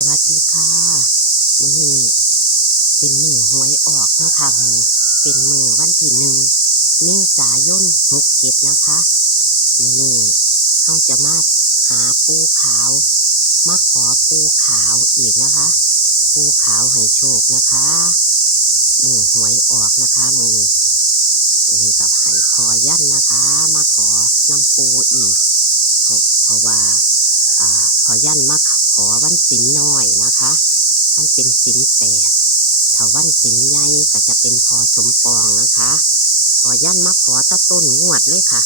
สวัสดีค่ะมือนี้เป็นมือหวยออกเนาะค่ะมือเป็นมือวันที่หนึ่งเมษายนหกเจ็ดนะคะมือนี้เราจะมาหาปูขาว มาขอปูขาวอีกนะคะ ปูขาวให้โชคนะคะ มือหวยออกนะคะมือนี้มือนี้กับให้พอยันนะคะ มาขอนำปูอีกเพราะเพราะว่าอ่าพอยันมาข อวันศิลน้อยนะคะ มันเป็นศิลแปดถ้าวันศิลใหญ่ก็จะเป็นพอสมปองนะคะ พอยันมาขอตะต้นงวดเลยค่ะ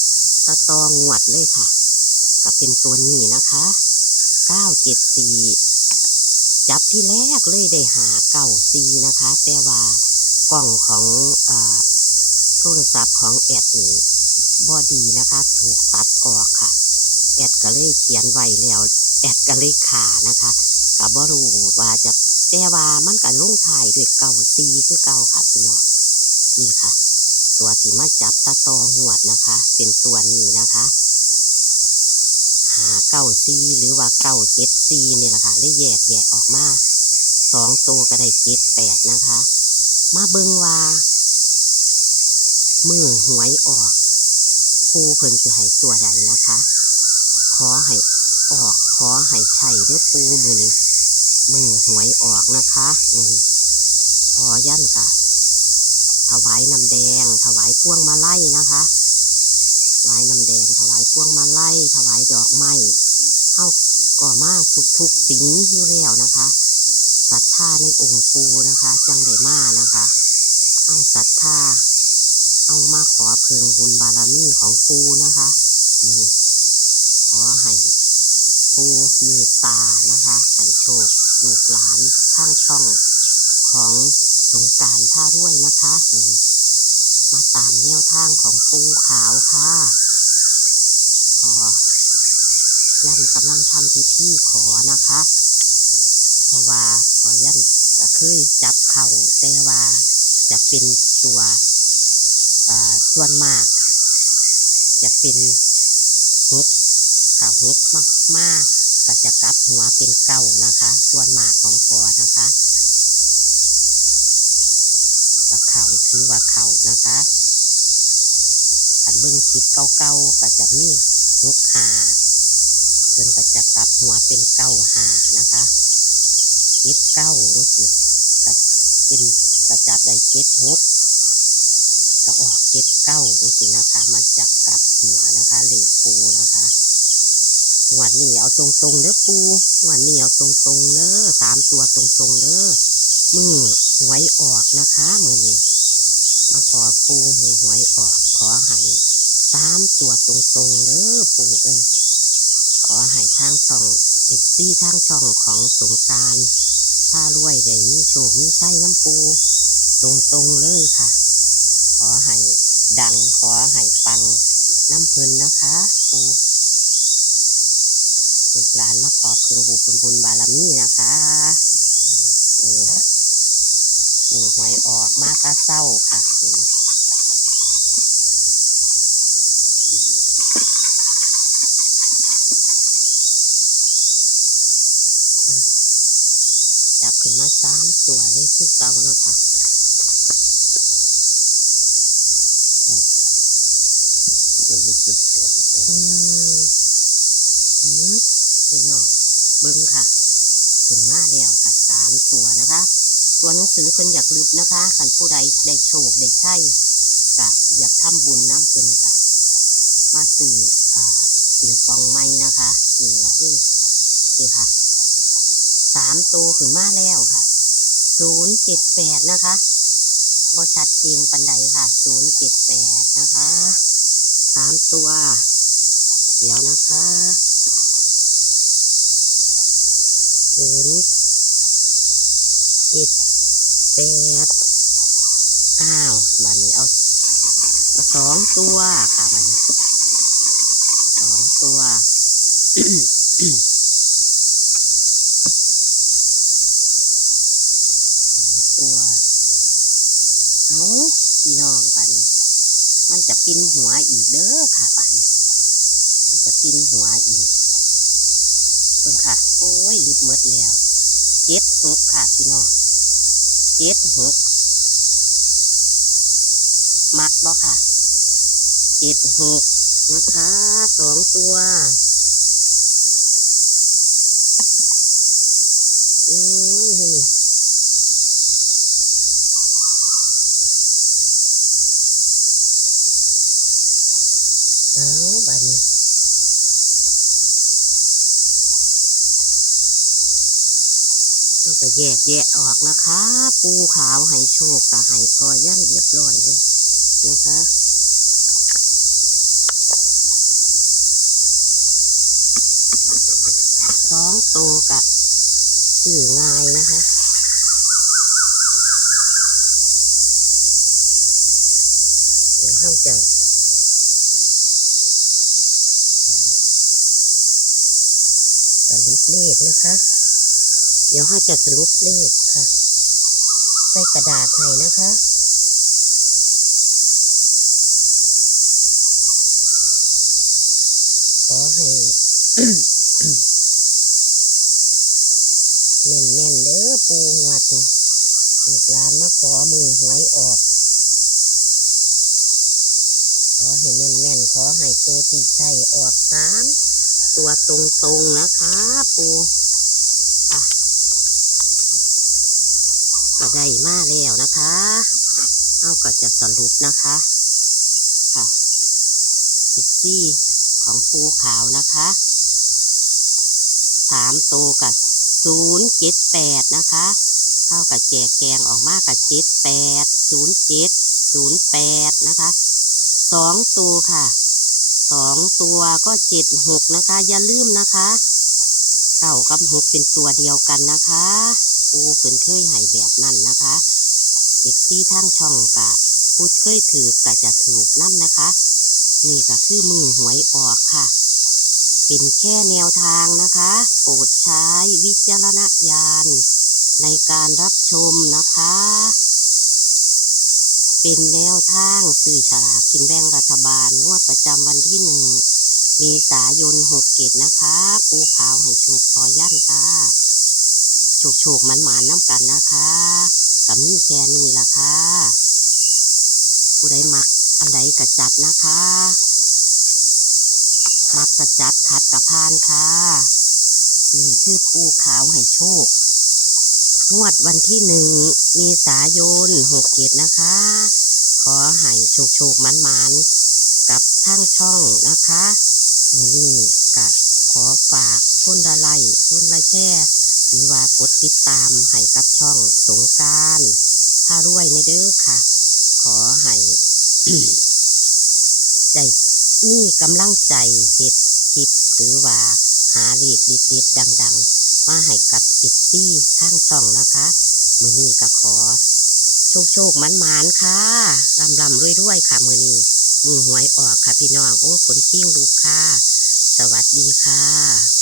ตะตองงวดเลยค่ะ ก็เป็นตัวนี้นะคะเก้าเจ็ดสี่จับที่แรกเลยได้หาเก้าซีนะคะ แต่ว่ากล่องของอโทรศัพท์ของแอดนี่บอดีนะคะ ถูกตัดออกค่ะ แอดก็เลยเขียนไว้แล้ว แอดก็เลขานะคะกับ่รู้ว่าจะแต่ว่ามันก็ลงท้ายด้วยเก่าซีคือเก่าค่ะ พี่น้องนี่ค่ะ ตัวที่มาจับตาตอหวดนะคะ เป็นตัวนี้นะคะหาเก้าซีหรือว่าเก้าเจ็ดซีนี่แหละค่ะเลยแยกแยะออกมาสองตัวก็ได้เจ็ดแปดนะคะ มาเบิงว่ามือหวยออก ปูเพิ่นสิให้ตัวใดนะคะ ขอให้ ออกขอให้ใช่เด้ปูมือนี้มือหวยออกนะคะมือนี้พอยันกะถวายน้ำแดง ถวายพวงมาลัยนะคะถวายน้ำแดง ถวายพวงมาลัยถวายดอกไม้เฮาก่อมาสุกทุกสินอยู่แล้วนะคะศรัทธาในองค์ปูนะคะ จังไดมานะคะเอาศรัทธาเอามาขอเพิงบุญบารมีของปูนะคะมือนี้ขอให้ ปูเมตตานะคะให้โชคลูกหลานข้างช่องของสงการท่ารวยนะคะเหมือนมาตามแนวทางของปูขาวค่ะ ขอยันกำลังทำพิธีขอนะคะ เพราะว่าพอยันก็เคยจับเข่าแต่ว่าจะเป็นตัวส่วนมาก จะเป็นหก ค่ะฮุกมากมากก็จะกลับหัวเป็นเก่านะคะ ส่วนมากของพอนะคะกับเข่าถือว่าเข่านะคะขันเบิ้งคลิปเก่าๆก็จะมีฮุกหาเพิ่นก็จะกลับหัวเป็นเก้าหานะคะเจ็ดเก้าจังสิก็เป็นกระจับได้เจ็ดฮกก็ออกเจ็ดเก้าจังสินะคะ มันจะกลับหัวนะคะเหล็กปูนะคะ งวันนี้เอา ตรงๆเด้อปูงวันนี้เอาตรงๆเด้อสามตัวตรงๆเด้อมือหวยออกนะคะมือนี้มาขอปูมือหวยออกขอให้สามตัวตรงๆเด้อปูเอ้ยขอให้ทางช่องอีกซี่ทางช่องของสงการผ้ารวยได้มีโชคมีใช่น้ำปู ตรงๆเลยค่ะ ขอให้ดังขอให้ปังน้ำเพลินนะคะ ปู หลานมาขอเพึงบุญบุญบุญบารมีนะคะอันนี้นี่หวยออกมาตาเศร้าค่ะนี่อะจับขึ้นมาสามตัวเลยคือเก่าเนาะค่ะแต่ละเจ็ดแปดแปดอืมอืม พี่น้องเบิ้งค่ะ ขึ้นมาแล้วค่ะสามตัวนะคะ ตัวหนังสือเพิ่นอยากลึบนะคะขันผู้ใดได้โชคได้ใช่กะอยากทำบุญน้ำเพิ่นกะมาสื่ออ่าปิงปองไม้นะคะนี่ก็คือนี่ค่ะสามตัวขึ้นมาแล้วค่ะศูนย์เจ็ดแปดนะคะบ่ชัดเจนปันใดค่ะศูนย์เจ็ดแปดนะคะสามตัว เดี๋ยวนะคะ ศูนย์เจ็ดแปดอ้าวบันนี้เอาเอาสองตัวค่ะมันสองตัวสองตัว เอาพี่น้องบันนี้มันจะปิ้นหัวอีกเด้อค่ะบันนี้มันจะปิ้นหัวอีก เพิ่งค่ะ โอ้ยลืมหมดแล้วเจ็ดหกค่ะพี่น้องเจ็ดหกมักบ่ค่ะเจ็ดหกนะคะสองตัวอืมนี่เอาบานี้ เรา ก็แยกแยะออกนะคะ ปูขาวไหโชคกับไหพอย่ำเรียบร้อยเลยนะคะสองโตกับสื่อง่ายนะคะเดี๋ยวห้ามจะเอ่อสรุปเลขนะคะ เดี๋ยวห้าจะสรุปเลขค่ะ ใส่กระดาษให้นะคะขอให้แม่นแม่นเด้อปูหวดนี่ลูกหลานมาขอมือหวยออก ขอให้แม่นแม่นขอให้ตัวตีใส่ออกสามตัวตรงๆนะคะ ปูอะ ก็ได้มาแล้วนะคะเอาก็จะสรุปนะคะ ค่ะสิบซี่ของปูขาวนะคะสามตัวกับศูนย์เจ็ดแปดนะคะเข้ากับแจกแกงออกมากับเจ็ดแปดศูนย์เจ็ดศูนย์แปดนะคะสองตัวค่ะสองตัวก็เจ็ดหกนะคะ อย่าลืมนะคะ เก้ากับหกเป็นตัวเดียวกันนะคะ ปูเพิ่นเคยหายแบบนั้นนะคะเอฟซีทางช่องกะพูดเคยถือกะจะถูกน้ำนะคะ นี่ก็คือมือหวยออกค่ะ เป็นแค่แนวทางนะคะ โปรดใช้วิจารณญาณในการรับชมนะคะ เป็นแนวทางสื่อฉลากกินแบ่งรัฐบาล งวดประจำวันที่หนึ่งเมษายนหกเกตนะคะ ปูขาวให้โชคพอย่นค่ะ โฉกโฉกมันหมานๆน้ำกันนะคะกับมีแค่นี้ล่ะค่ะ ผู้ใดมักอันใดกระจัดนะคะ มักกระจัดขัดกระพานค่ะ นี่คือปูขาวให้โชค งวดวันที่หนึ่งมีสายนหกเกตนะคะ ขอให้โชคโชคมันหมานกับทั้งช่องนะคะมือนี้กะขอฝากคุณละไลค์คุณละแช่ หรือว่ากดติดตาม ให้กับช่องสงการพารวยในเด้อค่ะ ขอให้ได้มีกำลังใจเฮ็ดคลิปหรือว่าหาเลขด็ดๆดัง ๆ มาให้กับอิตซี่ทางช่องนะคะ มือนี้ก็ขอ โชคโชคมันมานๆค่ะลำลำรวยๆค่ะ มือนี้มือหวยออกค่ะพี่น้องโอ้ผลชิ่งลูกค่ะ สวัสดีค่ะ